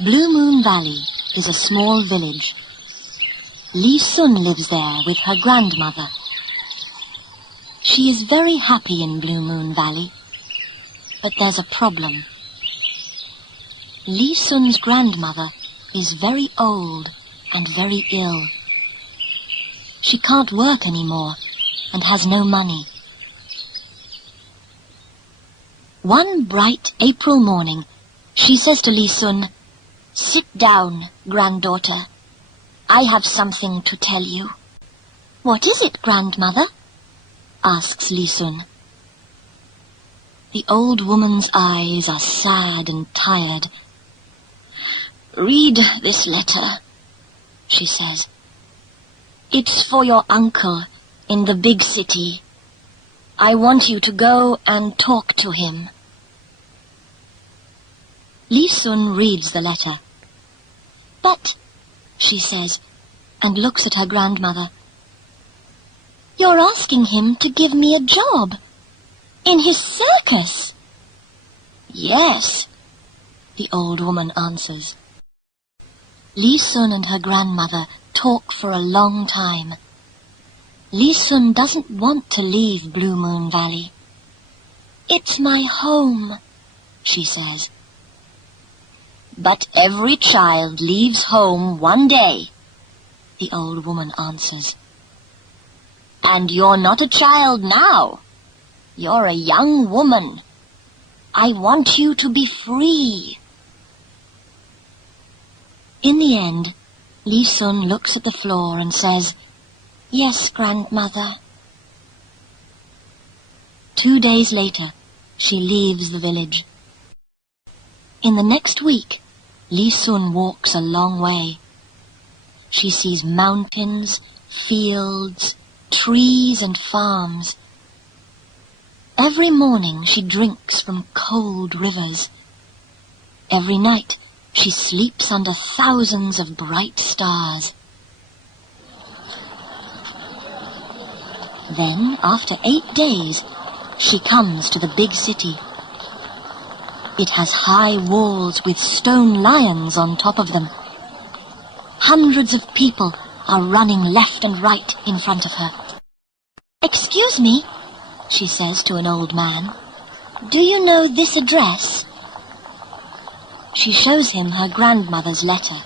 Blue Moon Valley is a small village. Li Sun lives there with her grandmother. She is very happy in Blue Moon Valley, but there's a problem. Li Sun's grandmother is very old and very ill. She can't work anymore and has no money. One bright April morning, she says to Li Sun, "Sit down, granddaughter. I have something to tell you." "What is it, grandmother?" asks Li Sun. The old woman's eyes are sad and tired. "Read this letter," she says. "It's for your uncle in the big city. I want you to go and talk to him." Li Sun reads the letter. "But," she says, and looks at her grandmother, "you're asking him to give me a job in his circus." "Yes," the old woman answers. Li Sun and her grandmother talk for a long time. Li Sun doesn't want to leave Blue Moon Valley. "It's my home," she says. "But every child leaves home one day," the old woman answers. "And you're not a child now. You're a young woman. I want you to be free." In the end, Li Sun looks at the floor and says, "Yes, grandmother." 2 days later, she leaves the village. In the next week, Li Sun walks a long way. She sees mountains, fields, trees and farms. Every morning she drinks from cold rivers. Every night she sleeps under thousands of bright stars. Then, after 8 days, she comes to the big city. It has high walls with stone lions on top of them. Hundreds of people are running left and right in front of her. "Excuse me," she says to an old man, "do you know this address?" She shows him her grandmother's letter.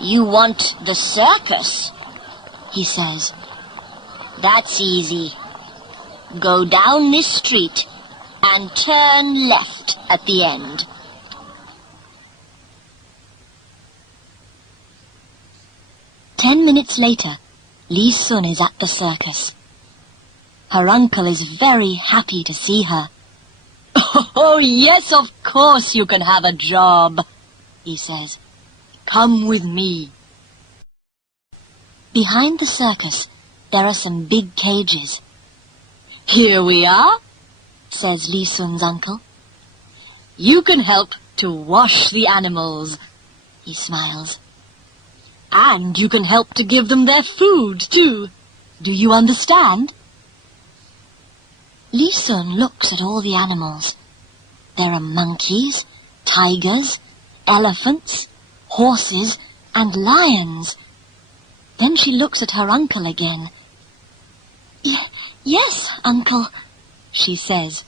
"You want the circus?" he says. "That's easy. Go down this street and turn left at the end." Ten minutes later, Li Sun is at the circus. Her uncle is very happy to see her. "Oh, yes, of course you can have a job," he says. "Come with me." Behind the circus, there are some big cages. "Here we are," says Li Sun's uncle. "You can help to wash the animals," he smiles. "And you can help to give them their food, too. Do you understand?" Li Sun looks at all the animals. There are monkeys, tigers, elephants, horses, and lions. Then she looks at her uncle again. "Yes, uncle," she says.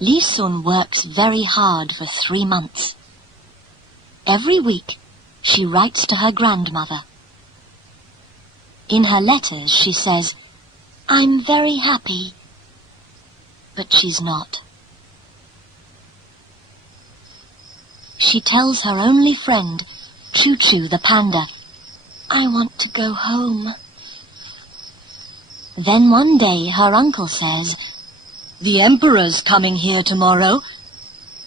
Li Sun works very hard for 3 months. Every week, she writes to her grandmother. In her letters, she says, "I'm very happy," but she's not. She tells her only friend, Choo Choo the panda, "I want to go home." Then one day her uncle says, "The emperor's coming here tomorrow.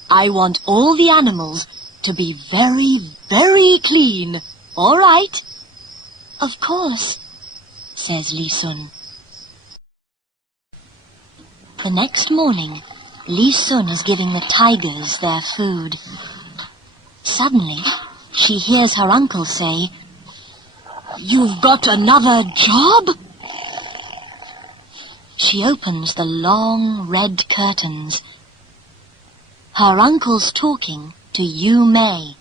I want all the animals to be very, very clean. All right?" "Of course," says Li Sun. The next morning, Li Sun is giving the tigers their food. Suddenly, she hears her uncle say, "You've got another job?" She opens the long red curtains. Her uncle's talking to Yu Mei.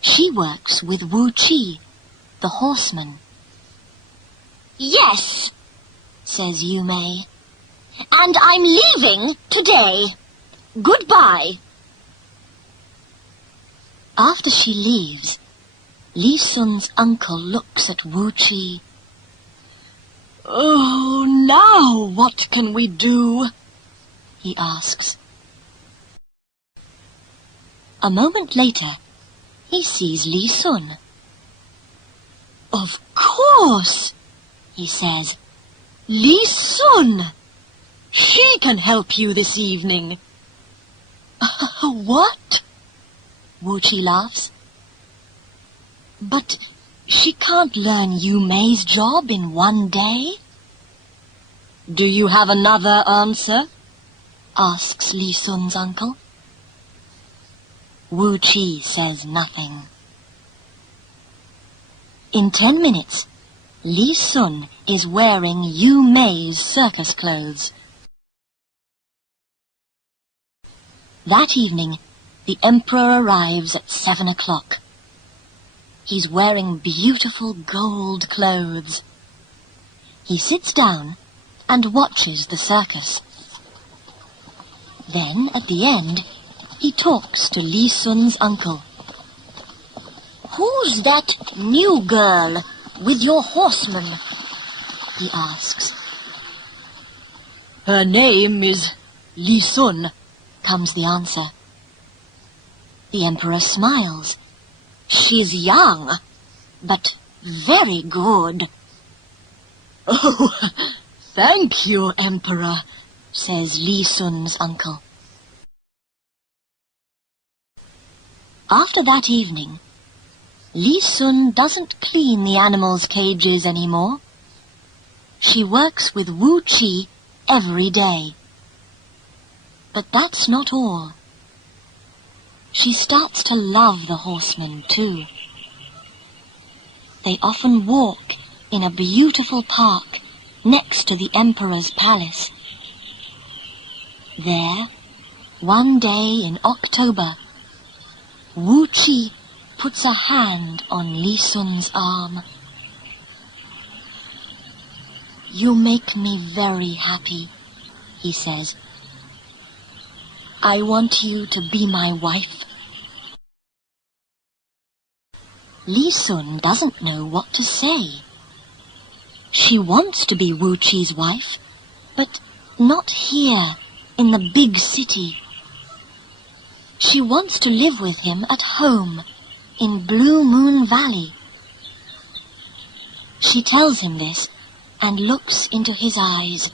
She works with Wu Qi, the horseman. "Yes," says Yu Mei, "and I'm leaving today. Goodbye." After she leaves, Li Sun's uncle looks at Wu Qi. "Oh, now what can we do?" he asks. A moment later, he sees Li Sun. "Of course," he says. "Li Sun! She can help you this evening." "What?" Wu Qi laughs. "But she can't learn Yu Mei's job in one day." "Do you have another answer?" asks Li Sun's uncle. Wu Qi says nothing. In 10 minutes, Li Sun is wearing Yu Mei's circus clothes. That evening, the emperor arrives at 7 o'clock. He's wearing beautiful gold clothes. He sits down and watches the circus. Then, at the end, he talks to Li Sun's uncle. "Who's that new girl with your horseman?" he asks. "Her name is Li Sun," comes the answer. The emperor smiles. "She's young, but very good." "Oh, thank you, Emperor," says Li Sun's uncle. After that evening, Li Sun doesn't clean the animals' cages anymore. She works with Wu Qi every day. But that's not all. She starts to love the horsemen too. They often walk in a beautiful park next to the emperor's palace. There, one day in October, Wu Qi puts a hand on Li Sun's arm. "You make me very happy," he says. "I want you to be my wife." Li Sun doesn't know what to say. She wants to be Wu Qi's wife, but not here in the big city. She wants to live with him at home in Blue Moon Valley. She tells him this and looks into his eyes.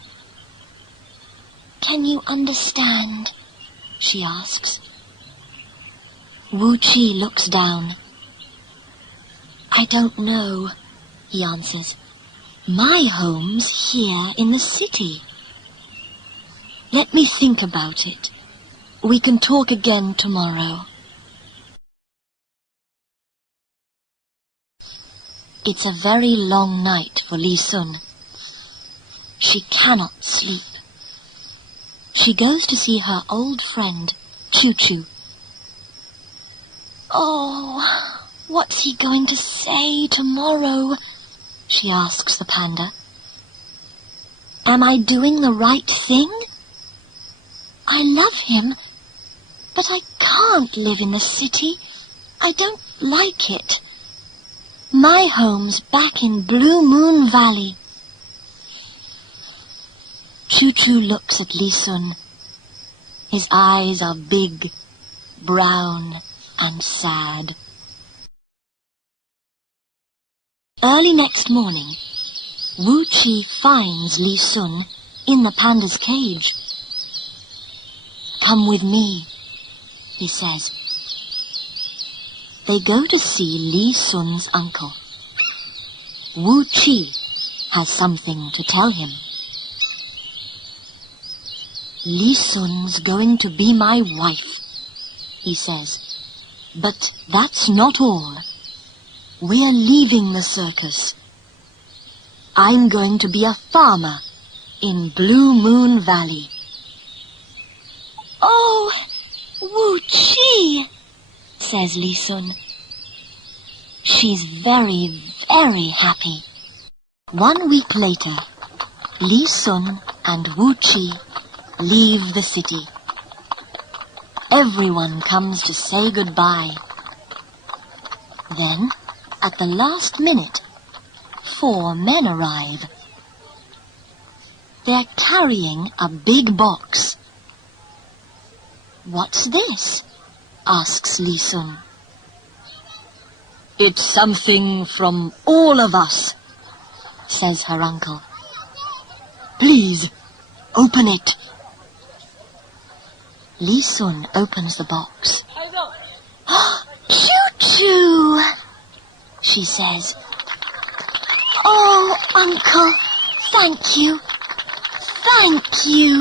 "Can you understand?" she asks. Wu Qi looks down. "I don't know," he answers. "My home's here in the city." "Let me think about it. We can talk again tomorrow." It's a very long night for Li Sun. She cannot sleep. She goes to see her old friend, Choo Choo. "Oh, what's he going to say tomorrow?" she asks the panda. "Am I doing the right thing? I love him, but I can't live in the city. I don't like it. My home's back in Blue Moon Valley." Choo Choo looks at Li Sun. His eyes are big, brown, and sad. Early next morning, Wu Qi finds Li Sun in the panda's cage. "Come with me," he says. They go to see Li Sun's uncle. Wu Qi has something to tell him. "Li Sun's going to be my wife," he says. "But that's not all. We're leaving the circus. I'm going to be a farmer in Blue Moon Valley." "Oh, Wu Qi!" says Li Sun. She's very, very happy. 1 week later, Li Sun and Wu Qi leave the city. Everyone comes to say goodbye. Then, at the last minute, 4 men arrive. They're carrying a big box. "What's this?" asks Li Sun. "It's something from all of us," says her uncle. "Please, open it." Li Sun opens the box. "Choo-choo," she says. "Oh, Uncle, thank you. Thank you."